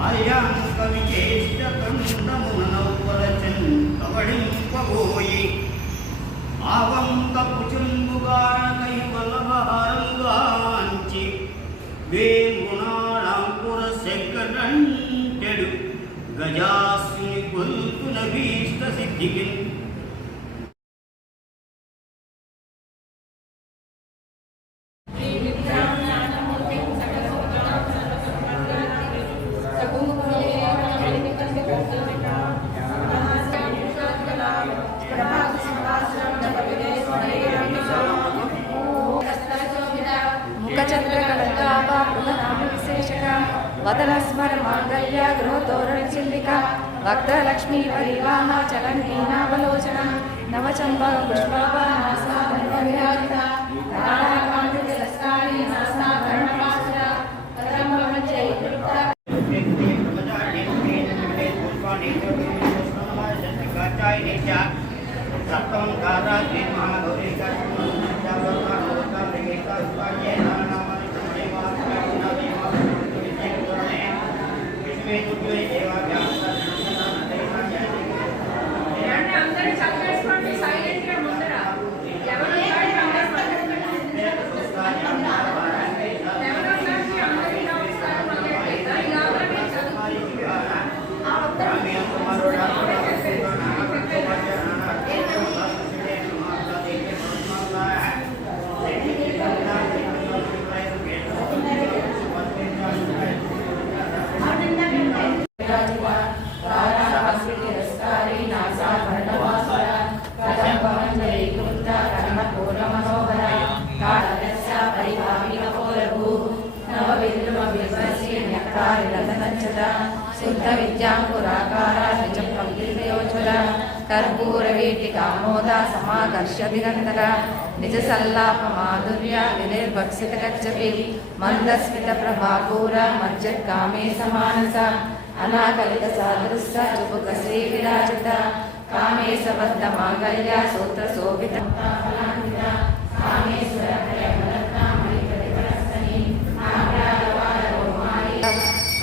ఆర్యాంకవిచేష్టకండముననౌవలచన్ కవళింపబోయి ఆవంకపుచుంబుగానకై వల్లభహారంగాంచి వేంగుణాళాంకుర శంకరంటెడు గజాస్మి గొల్తున భీష్ట సిద్ధికిన్ వదనస్మర మాంగళ్య గృహతోరణ చిల్లిక వక్రలక్ష్మీ పరివాహ చలనీనావలోచన నవచంపక పుష్పవాసాధన్యవిరాజిత రాధాకాంతిరస్కారీ నాసాభరణపాసుర कर्पूरवीटिकामोदा समाकर्षतिगन्धर निजसल्लापमाधुर्य विनिर्भक्षितगच्छति मन्दस्मितप्रभापूर मज्जत्कामे समानस अनाकलितसादृश्च चुबुकश्रीविराजित कामे सबद्धमाङ्गल्य सूत्रशोभित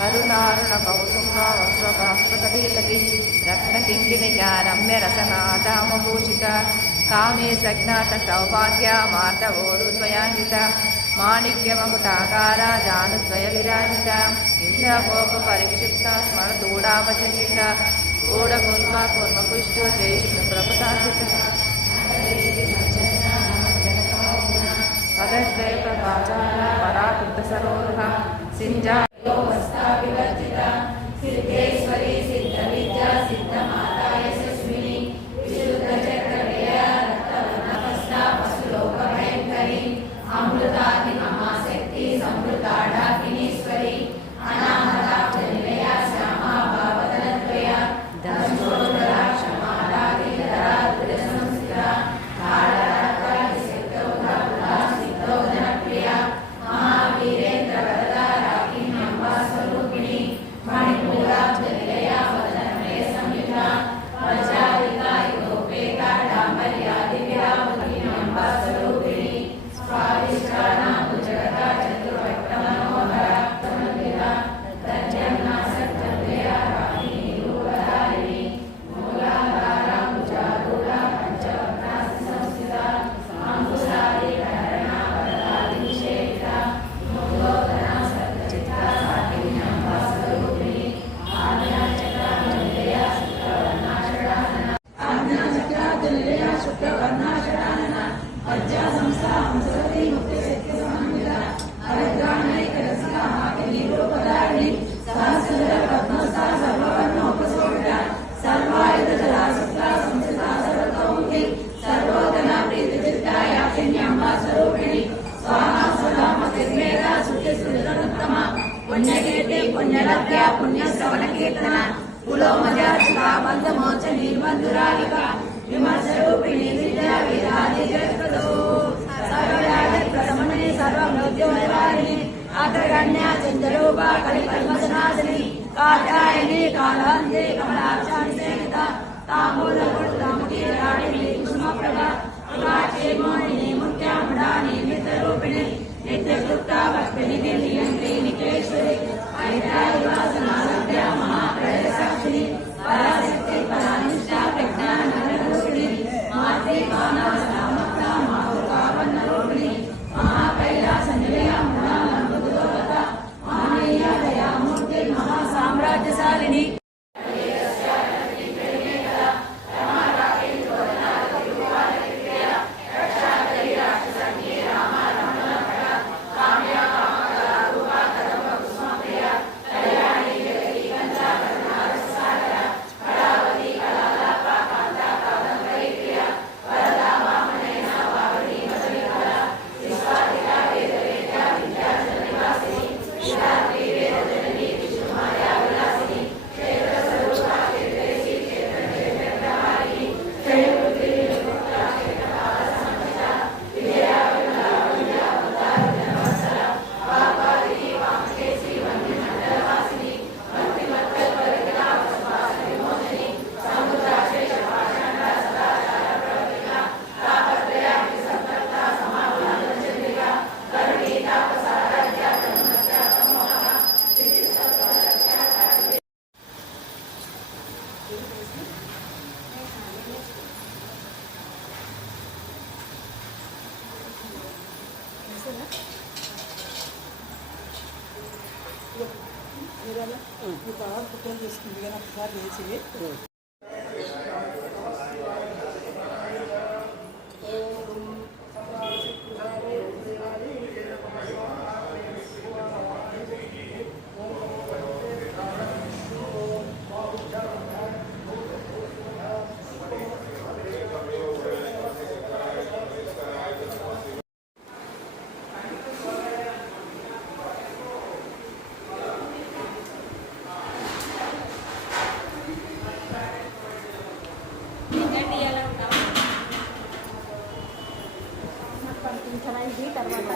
अरुणारुण कौसुम्भा वस्त्रपास्पतपीतकी रत्नकिङ्किणिका रम्यरसनादामभूषिता कामे सज्ञात सौभाग्या मार्दवोरुद्वयान्विता माणिक्यमकुटाकारा जानुद्वयविराजिता इन्द्रगोपपरिक्षिप्ता स्मरतूडावचषिका ऊढकुर्मा कुर्मपुष्टो जयिष्णुप्रभुतान्विता पदद्वय प्रभाचारा पराकृतसरोरुहा सिञ्जा सिद्धेश्वरी सिद्धविद्या सिद्धमाता यशस्विनी विशुद्धचक्रवर्या रक्तवर्णहस्ता पशुलोकभयङ्करी अमृतादि महाशक्ति समृताढाकिनीश्वरी अनाहता जनिलया श्यामा भावतनद्वया दशोदरा क्षमादादिधरा दृढसंस्थिता पुण्यकीर्ति पुण्यलभ्या पुण्यश्रवण कीर्तन कुलोमजामोच निर्बंधुरालिका विमर्शरूपिणी विद्या विराधि जगत्पदो सर्वराजप्रशमने सर्वमृत्युनिवारिणि अग्रगण्या चन्द्ररूपा कलिकल्मषनाशिनी कात्यायनी कालान्ते कमलाक्षां सेविता ताम्बूलकुटुम्बकीराणि कुसुमप्रभा काचे मोहिनी मुख्यामडानि मित्ररूपिणि नित्यसुप्ता भक्तिनिधि नियन्त्री निकेश्वरी కుట్రలు చేసుకుంది కానీ ఒకసారి చేసి పంపించడానికి తర్వాత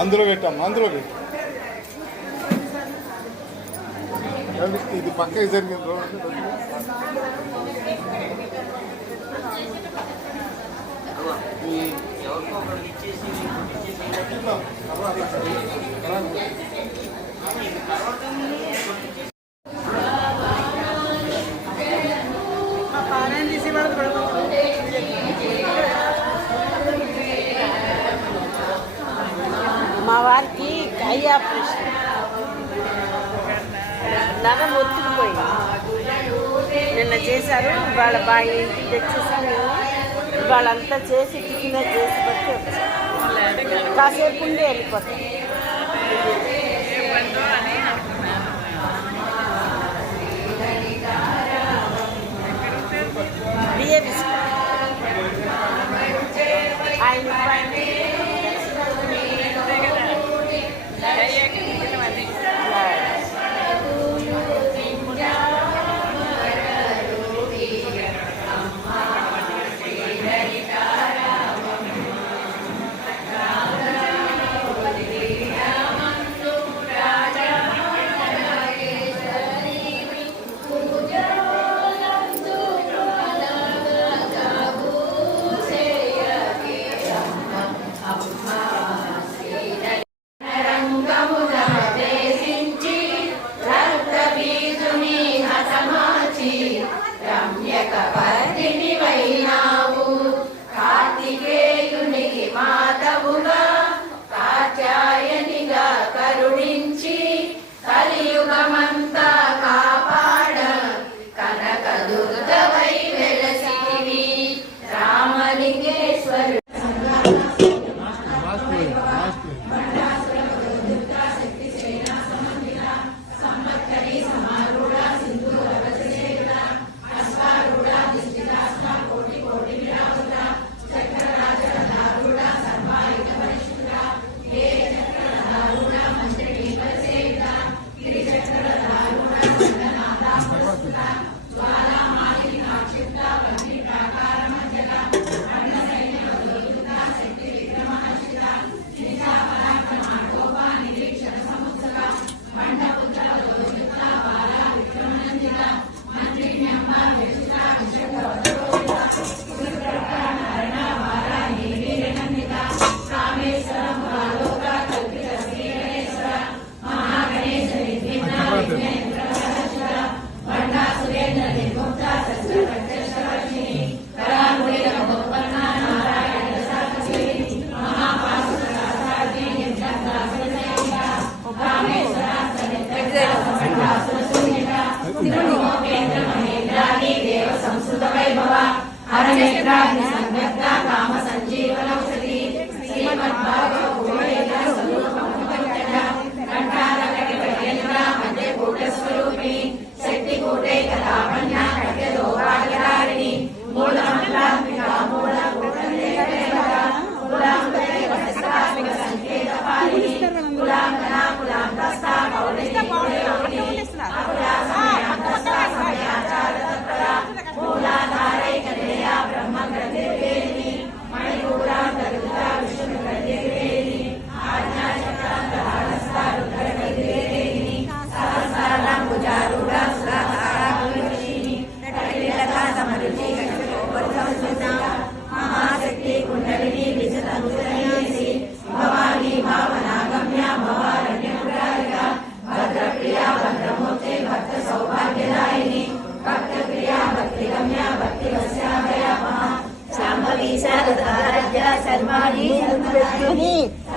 అందులో పెట్టాము అందులో పెట్టు ఇది పక్కకి జరిగింది పారాయణ తీసి ఆపరేషన్ నరం ఒత్తుకుపోయింది. నిన్న చేశారు, వాళ్ళ బాగా ఇంటికి తెచ్చేసాను. వాళ్ళంతా చేసి టిఫిన్ చేసి బట్టి వచ్చాను. కాసేపు ఉండి వెళ్ళిపోతాను. బిఏ ఆయన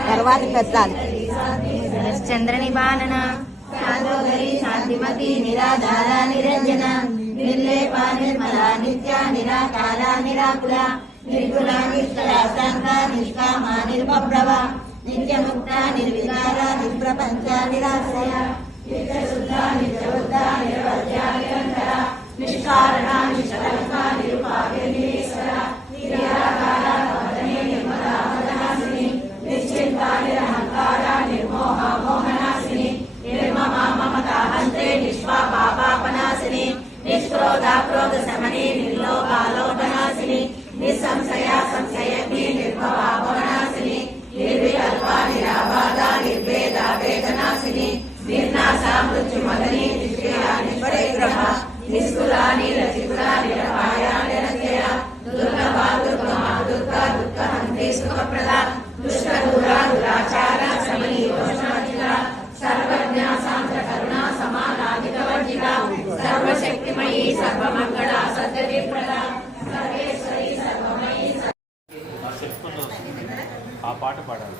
తర్వాత పెట్టాలి. చంద్రనిపాలన శాంతోదరి శాంతిమతి నిరాధార నిరంజన నిర్లేప నిర్మల నిత్య నిరాకార నిరాకుల నిర్గుణ నిష్కళాశాంత నిష్కామ నిర్భవ నిత్యముక్త నిర్వికార నిష్ప్రపంచ నిరాశ్రయ నిత్యశుద్ధ నిత్యబుద్ధ నిర్వజ్య నిరంతర నిష్కారణ నిష్కలంక నిరుపాయ నిరీశ్వర నిరాకార నిర్మల మదనాశిని నిశ్చింత నిరహంకార నిర్మోహ మోహనాశిని నిర్మమ మమతా హంత్రే నిష్పాపాపనాశిని నిష్క్రోధ క్రోధ శమని నిర్లోభాలోభనాశిని నిస్సంశయ సంశయజ్ఞి నిర్భవ భవనాశిని నిర్వికల్ప నిరాబాధ నిర్వేద వేదనాశిని నిర్నాశ మృత్యుమదని నిష్క్రియ నిష్పరిగ్రహ నిస్కుల నిరచికుల నిరపాయ నిరత్యయ దుర్లభ దుర్గమ దుర్గ దుఃఖ హంత్రి సుఖప్రద దుష్టదూర దురాచార శమని దోషవర్జిత సర్వజ్ఞ శాంత కరుణ సమానాధిక వర్జిత సర్వశక్తిమయీ సర్వమంగళ సత్యప్రద సర్వేశ్వరి సర్వమయీ. ఆ పాట పాడాలి.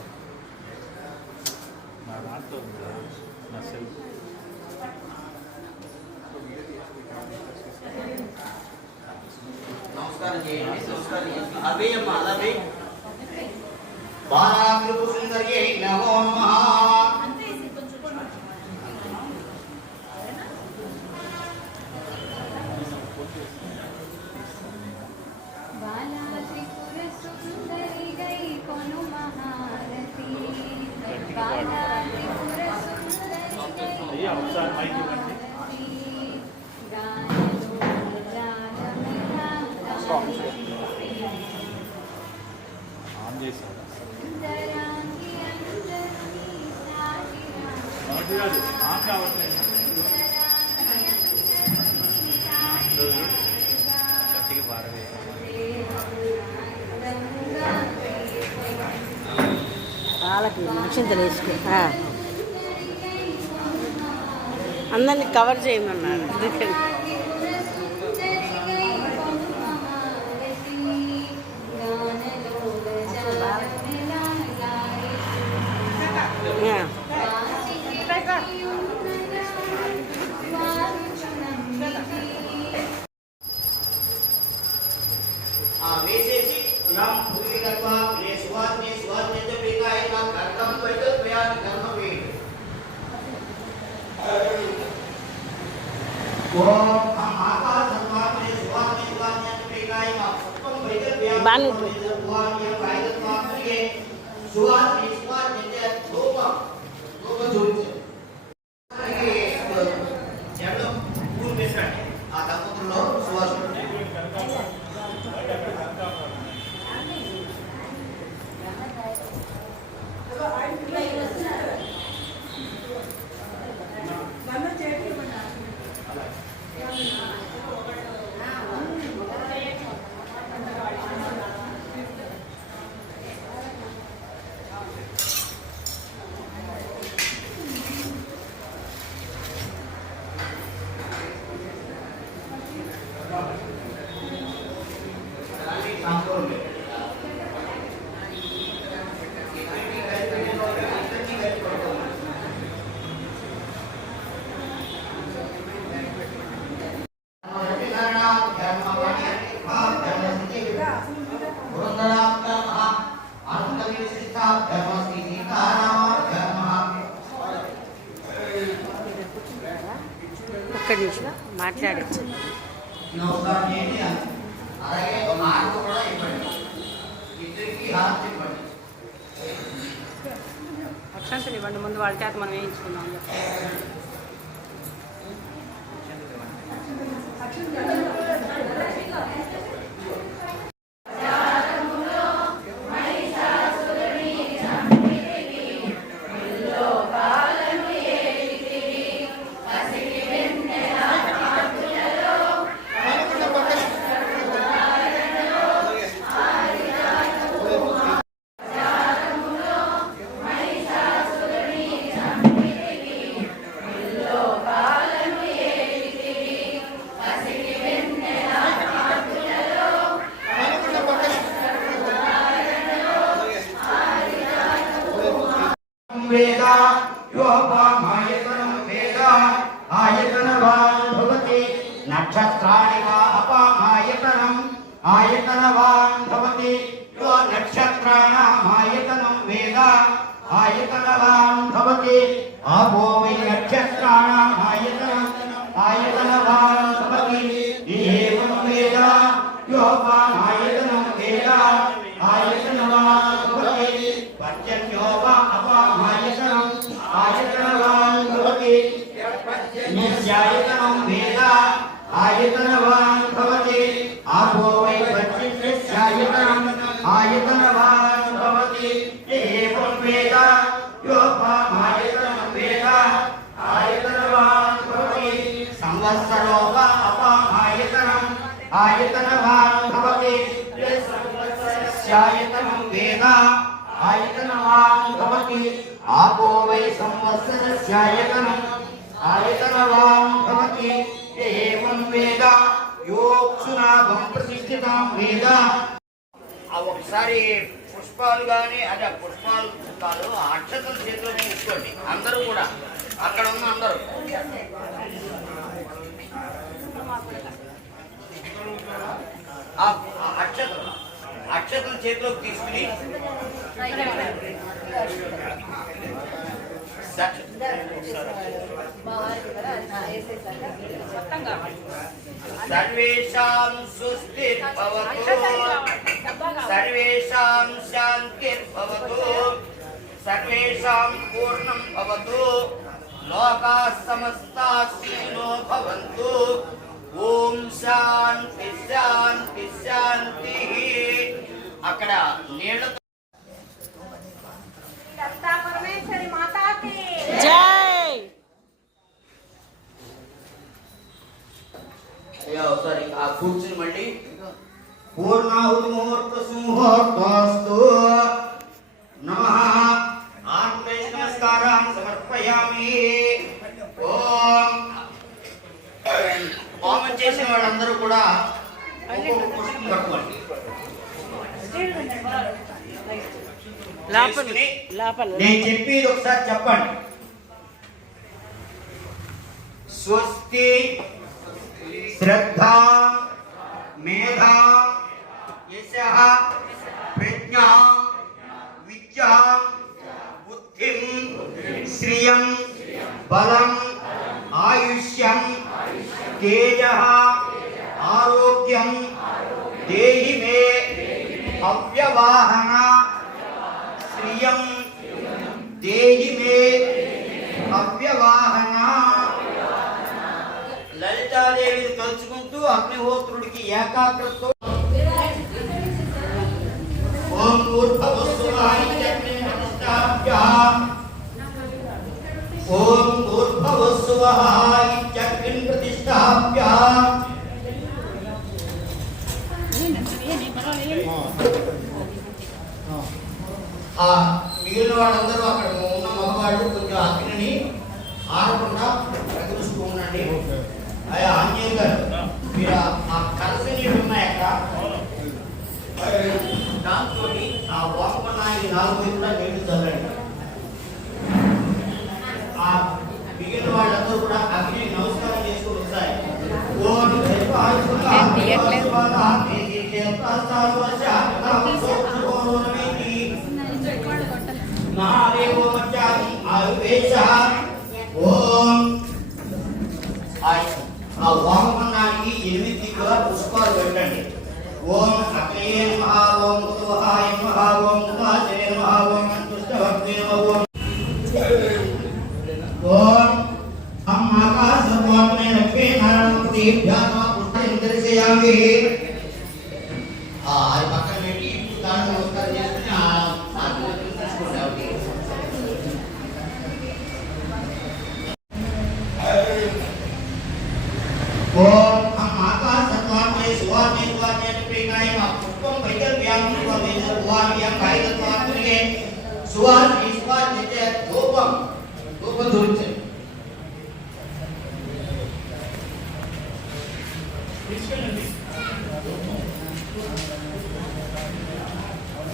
నమస్కారం చేయండి. నమస్కారం చేయండి. అవే అమ్మా అవే. బాలాకృపు సుందర్యై నమో నమః. ఒకసారి మైక్ ఇవ్వండి. ఆన్ చేశారా? ఆన్ కావట్లేదు. గట్టిగా పాడవే. వాళ్ళకి నక్షత్రం వేసుకో అందరినీ కవర్ చేయమన్నారు అందుకని. వేసేసి రామ్ పూరి తత్వ నే సువాద్ని సువాద్ని పేకాయ నా కర్తం పైత ప్రయాణ కర్మ వేడు. ఓం ఆకాశ తత్వాన్ని సువాద్ని సువాద్ని పేకాయ నా కర్తం పైత ప్రయాణ బాను సువాద్ని కాయత్వాన్ని సువాద్ని సువాద్ని లోప లోప జోడించు. ఎవరో పూర్వ వేసాడు ఆ దంపతుల్లో సువాద్ని ఒక్క నిమిషం మాట్లాడచ్చు. నమస్కారం చేయండి. అలాగే హారతి కూడా ఇవ్వండి. ఇద్దరికి హారతి ఇవ్వండి. అక్షంతలు ఇవ్వండి. ముందు వాళ్ళ చేత మనం వేయించుకుందాం. వేద యోపామాయతనం వేద ఆయతనవాన్ భవతి నక్షత్రాణి వా అపామాయతనం ఆయతనవాన్ భవతి యో నక్షత్రాణామాయతనం వేద ఆయతనవాన్ భవతి ఆపో వై నక్షత్రాణామాయతనం ఆయతనవాన్ భవతి ఏవం వేద యోపామాయతనం వేద ఆయతనవాన్ భవతి పర్జన్యో వా అపామాయతనం ఆయతనవాన్ భవతి నిశ్చాయతనం వేద ఆయతనవాన్ భవతి ఆపో వై పర్జన్యశ్చాయతనం ఆయతనవాన్ భవతి ఏవం వేద యోపామాయతనం వేద ఆయతనవాన్ భవతి సంవత్సరో వా అపామాయతనం ఆయతనవాన్ భవతి సంవత్సరస్యాయతనం వేద ఆయతనవాన్ భవతి ఆపో వై సంవత్సరస్యాయతనం ఆయతనవాన్ భవతి ఏవం వేద యోక్షునాభం ప్రతిష్ఠితాం వేద. ఒకసారి పుష్పాలు కానీ అదే పుష్పాలు కాదు అక్షతల చేతిలో తీసుకోండి అందరూ కూడా అక్కడ ఉన్న అందరూ అక్షతల చేతిలోకి తీసుకుని సర్వేషాం సుస్థిర్భవతు సర్వేషాం శాంతిర్భవతు సర్వేషాం పూర్ణం భవతు లోకాః సమస్తాః సుఖినో భవంతు ఓం శాంతి శాంతి శాంతి. అక్కడ నీళ్ళతో పరమేశ్వరి మాతాకి జై. ఒకసారి ఆ కూర్చుని మళ్ళీ పూర్ణాహుతి ముహూర్త సుముహూర్తోస్తు నమః ఆత్మేశ నమస్కారం సమర్పయామి. ఓం హోమం చేసిన వాళ్ళందరూ కూడా ఒక్కొక్క పుష్పం పట్టుకోండి. నేను చెప్పేది ఒకసారి చెప్పండి. స్వస్తి శ్రద్ధ మేధా యశః ప్రజ్ఞా విద్యా బుద్ధిం శ్రియం బలం ఆయుష్యం తేజః ఆరోగ్యం దేహి మే అవ్యవాహన శ్రియం దేహి మే అవ్యవాహన. లలితాదేవిని తలుచుకుంటూ అగ్నిహోత్రుడికి ఏకాగ్రతతో ఓం ఊర్ధ్వస్సువాయ చక్రనిష్టాభ్య ఓం ఊర్ధ్వస్సువాయ చక్రని ప్రతిష్టాభ్య. మిగిలిన వాళ్ళందరూ అక్కడ ఉన్న మగవాళ్ళు కొంచెం అగ్నిని ఆడకుండా ప్రతిస్తూ ఉండండి. అయ్యా ఆంజనేయ గారు మీరు ఆ కలసి నీళ్ళు ఉన్నాయి అక్కడ దాంతో ఆ వామపన్నాయి 4 వైపులా నీళ్లు చల్లండి. ఆ మిగిలిన వాళ్ళందరూ కూడా అగ్ని నమస్కారం చేసుకుని వస్తాయి. ఆ వామపన్నానికి 8 దిక్కుల పుష్పాలు పెట్టండి. ఓం అగ్నయే నమః ఓం కుతువహాయ నమః ఓం కుతాచే నమః ఓం దుష్టభక్తే నమః ఓం హం ఆకాశవాగ్నే లక్ష్మీ నారాయణమూర్తిభ్యాః పుష్పం దర్శయామి. అది పక్కన పెట్టి ఇప్పుడు దాన్ని నమస్కారం చేసుకుని ఆ సాధన తీసుకుంటాం. ఓం హం ఆకాశవాగ్నే సువాగ్నే సువాగ్నే ప్రేమాయ పుష్పం వైదవ్యామి సువాగ్యం వైదత్వాగ్నే సువాగ్నే సువాగ్నే ధూపం ధూపించండి.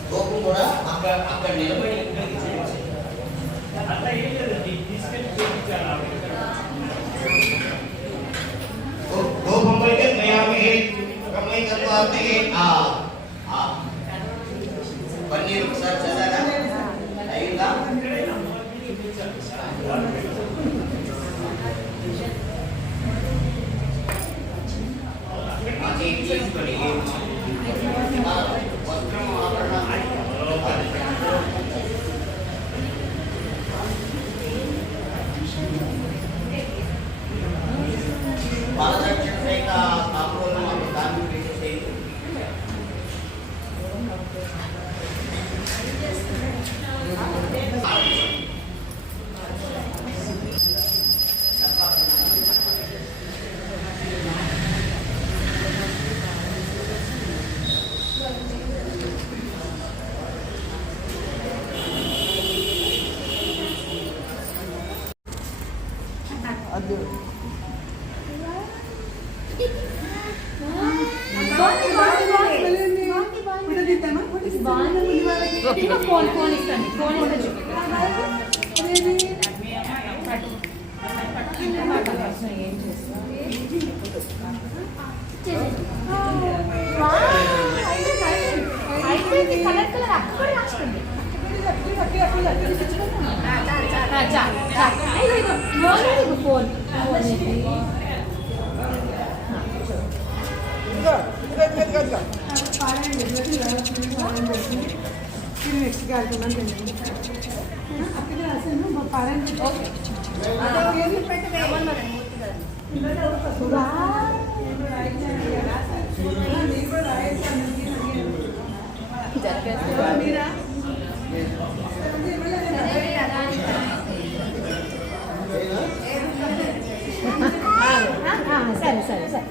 ధూపం కూడా అక్కడ నిలబడి ధూపం అయితే ప్రయామే కమై తత్వాన్ని పన్నీరు ఒకసారి చల్లారా అయిందా? అది తీసుకొని వస్త్రం పాదరక్షణ సహిత తాంబూలం దాన్ని వేసేసేయండి. బాగుంది ఫోన్ ఇస్తాను ఫోన్ ఏం చేస్తా అయిపోయింది కలర్ కలర్ అక్కడ రాస్తుంది ఫోన్ సరే సరే సరే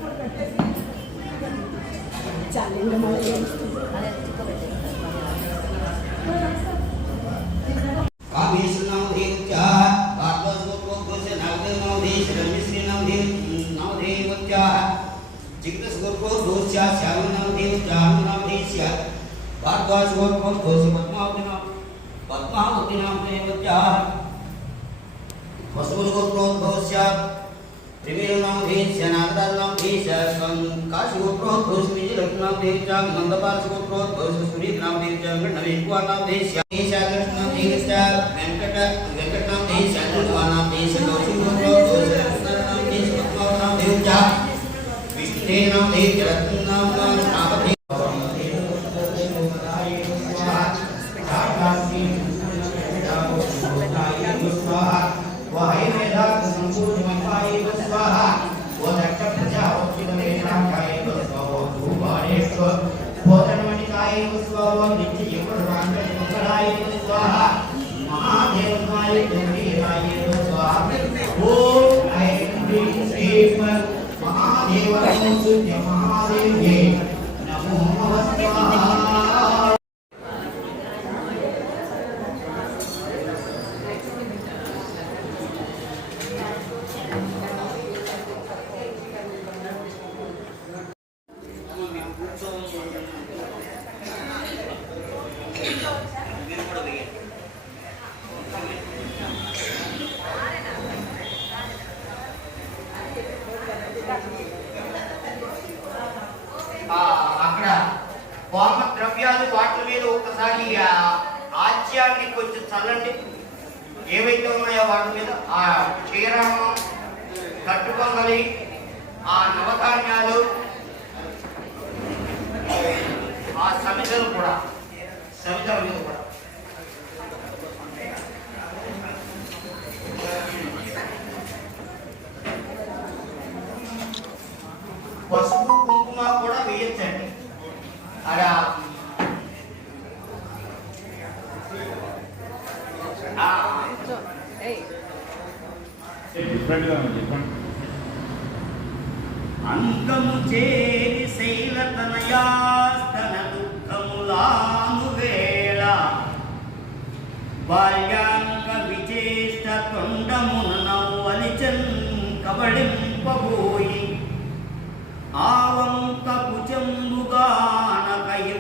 అక్కడ హోమ ద్రవ్యాలు వాటి మీద ఒకసారి ఆజ్యాన్ని కొంచెం చల్లండి. ఏవైతే ఉన్నాయో వాటి మీద ఆ క్షీరామం, కట్టుకొంగలి, ఆ నవధాన్యాలు, ఆ సమిధలు కూడా సమిధల మీద కూడా పసుపు కుంకుమ కూడా వేయచ్చండి. అలా అంకము చేరి శైలతనయాస్తన దుఃఖములాను వేళ బాల్యాంక విచేష్ట తొండమున నవ్వలిచన్ కబళింపబోయి ఆవంక కుచంబుగానకై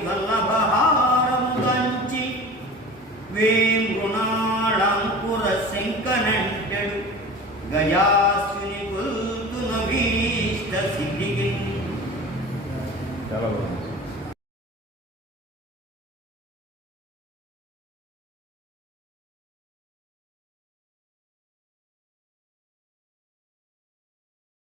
వల్లభహారముగంచి వేమృణాళంకుర శంకనంటెడు గయాసుని గుల్తున వీష్ట సిద్ధికి చాలా బాగుంది.